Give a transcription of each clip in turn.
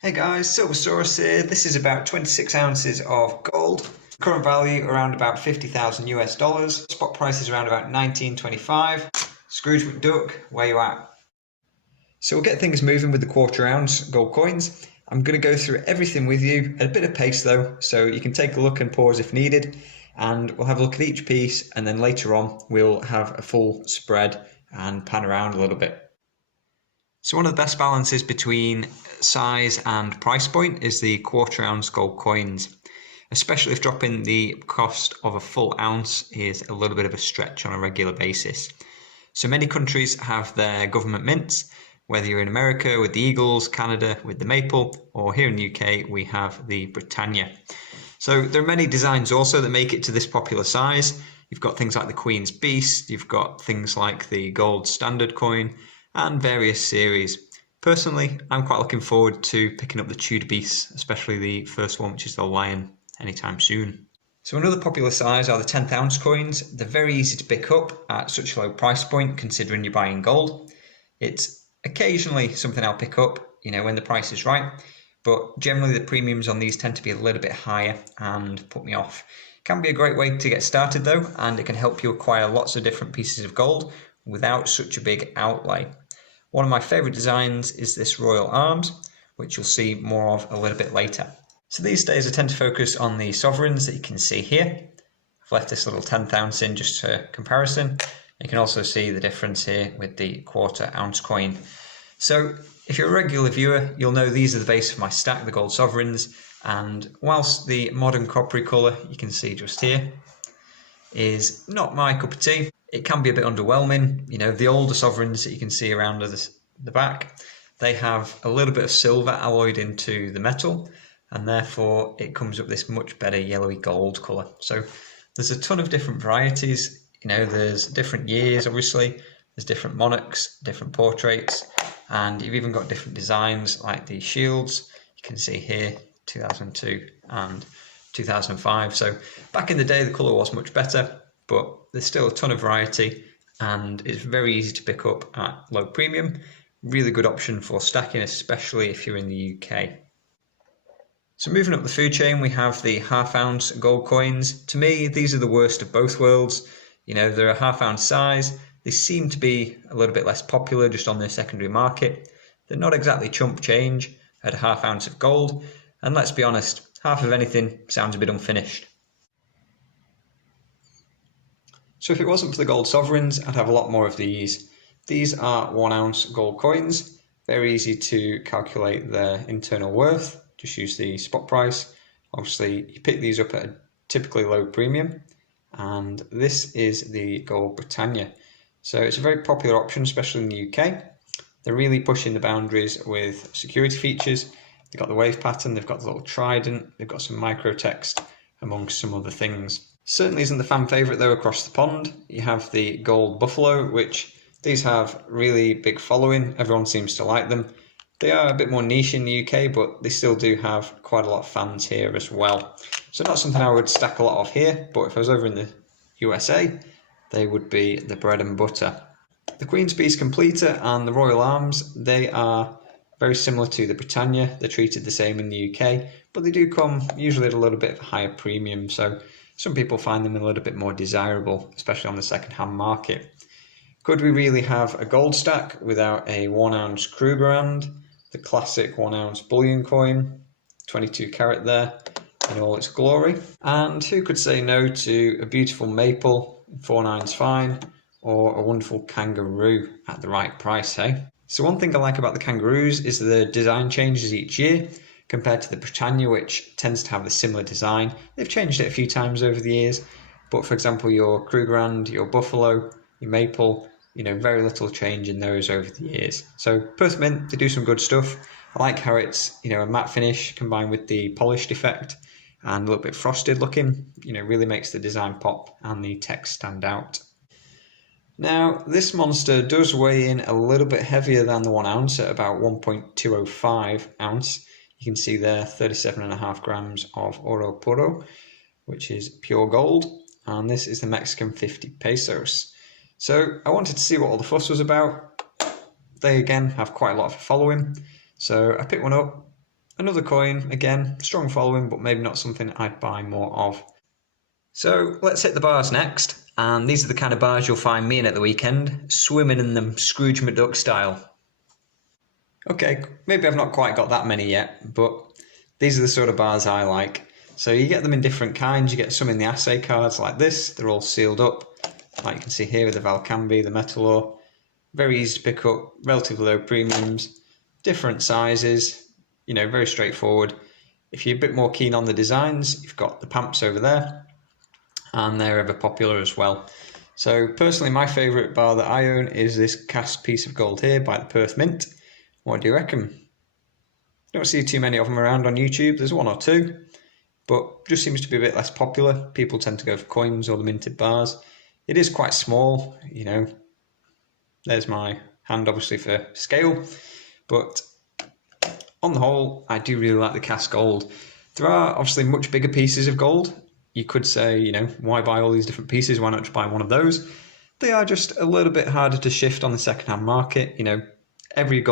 Hey guys, Silver here. This is about 26 ounces of gold. Current value around about 50,000 US dollars. Spot price is around about 19.25. Scrooge McDuck, where you at? So we'll get things moving with the quarter ounce gold coins. I'm going to go through everything with you at a bit of pace though, so you can take a look and pause if needed. And we'll have a look at each piece, and then later on we'll have a full spread and pan around a little bit. So one of the best balances between size and price point is the quarter ounce gold coins, especially if dropping the cost of a full ounce is a little bit of a stretch on a regular basis. So many countries have their government mints, whether you're in America with the Eagles, Canada with the maple, or here in the UK we have the Britannia. So there are many designs also that make it to this popular size. You've got things like the Queen's Beast, you've got things like the gold standard coin, and various series. Personally, I'm quite looking forward to picking up the Tudor Beast, especially the first one, which is the Lion, anytime soon. So another popular size are the 10th ounce coins. They're very easy to pick up at such a low price point considering you're buying gold. It's occasionally something I'll pick up, when the price is right, but generally the premiums on these tend to be a little bit higher and put me off. It can be a great way to get started though, and it can help you acquire lots of different pieces of gold without such a big outlay. One of my favourite designs is this Royal Arms, which you'll see more of a little bit later. So these days I tend to focus on the sovereigns that you can see here. I've left this little 10th ounce in just for comparison. You can also see the difference here with the quarter ounce coin. So if you're a regular viewer, you'll know these are the base of my stack, the gold sovereigns, and whilst the modern coppery colour you can see just here is not my cup of tea, it can be a bit underwhelming. The older sovereigns that you can see around the back, they have a little bit of silver alloyed into the metal, and therefore it comes up this much better yellowy gold colour. So there's a ton of different varieties. There's different years, obviously. There's different monarchs, different portraits, and you've even got different designs like the shields. You can see here 2002 and 2005. So back in the day the colour was much better, but there's still a ton of variety and it's very easy to pick up at low premium. Really good option for stacking, especially if you're in the UK. So moving up the food chain, we have the half ounce gold coins. To me, these are the worst of both worlds. They're a half ounce size. They seem to be a little bit less popular just on the secondary market. They're not exactly chump change at a half ounce of gold. And let's be honest, half of anything sounds a bit unfinished. So if it wasn't for the gold sovereigns, I'd have a lot more of these. These are 1 ounce gold coins. Very easy to calculate their internal worth. Just use the spot price. Obviously, you pick these up at a typically low premium. And this is the gold Britannia. So it's a very popular option, especially in the UK. They're really pushing the boundaries with security features. They've got the wave pattern, they've got the little trident, they've got some micro text, amongst some other things. Certainly isn't the fan favourite though across the pond. You have the gold buffalo, which these have really big following. Everyone seems to like them. They are a bit more niche in the UK, but they still do have quite a lot of fans here as well. So not something I would stack a lot of here, but if I was over in the USA, they would be the bread and butter. The Queen's Beast Completer and the Royal Arms, they are very similar to the Britannia. They're treated the same in the UK, but they do come usually at a little bit of a higher premium. So some people find them a little bit more desirable, especially on the second-hand market. Could we really have a gold stack without a 1 ounce Krugerrand, the classic 1 ounce bullion coin, 22 carat there in all its glory? And who could say no to a beautiful maple, 4/9's fine, or a wonderful kangaroo at the right price, hey? So one thing I like about the kangaroos is the design changes each year compared to the Britannia, which tends to have a similar design. They've changed it a few times over the years, but for example your Krugerrand, your buffalo, your maple, very little change in those over the years. So Perth Mint, they do some good stuff. I like how it's a matte finish combined with the polished effect and a little bit frosted looking. Really makes the design pop and the text stand out. Now this monster does weigh in a little bit heavier than the 1 ounce at about 1.205 ounce. You can see there 37.5 grams of oro puro, which is pure gold, and this is the Mexican 50 pesos. So I wanted to see what all the fuss was about. They again have quite a lot of following, so I picked one up Another coin, again, strong following, but maybe not something I'd buy more of. So let's hit the bars next, and these are the kind of bars you'll find me in at the weekend, swimming in them Scrooge McDuck style. Okay, maybe I've not quite got that many yet, but these are the sort of bars I like. So you get them in different kinds. You get some in the assay cards like this. They're all sealed up, like you can see here with the Valcambi, the Metal Ore. Very easy to pick up, relatively low premiums, different sizes, you know, very straightforward. If you're a bit more keen on the designs, you've got the Pamps over there, and they're ever popular as well. So personally, my favourite bar that I own is this cast piece of gold here by the Perth Mint. What do you reckon? Don't see too many of them around on YouTube. There's one or two, but just seems to be a bit less popular. People tend to go for coins or the minted bars. It is quite small, you know. There's my hand obviously for scale, but on the whole, I do really like the cast gold. There are obviously much bigger pieces of gold. You could say, you know, why buy all these different pieces? Why not just buy one of those? They are just a little bit harder to shift on the second-hand market. You know, every piece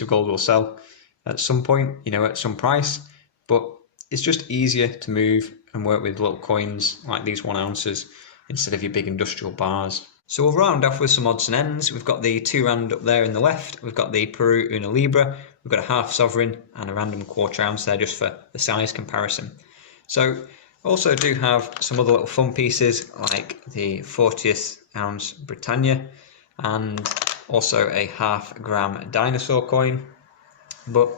of gold will sell at some point, you know, at some price, but it's just easier to move and work with little coins like these 1 ounces instead of your big industrial bars. So we'll round off with some odds and ends. We've got the 2 rand up there in the left. We've got the Peru Una Libra. We've got a half sovereign and a random 1/4 ounce there just for the size comparison. So also do have some other little fun pieces like the 40th ounce Britannia and also a 1/2 gram dinosaur coin. But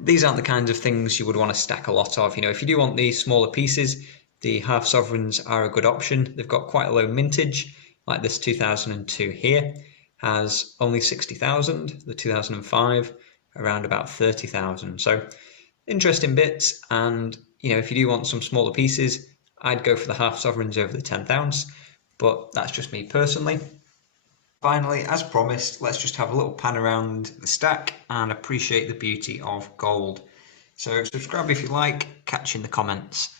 these aren't the kinds of things you would want to stack a lot of. You know, if you do want these smaller pieces, the half sovereigns are a good option. They've got quite a low mintage, like this 2002 here has only 60,000, the 2005 around about 30,000. So interesting bits, and you know, if you do want some smaller pieces, I'd go for the half sovereigns over the 10th ounce, but that's just me personally. Finally, as promised, let's just have a little pan around the stack and appreciate the beauty of gold. So subscribe if you like, catch you in the comments.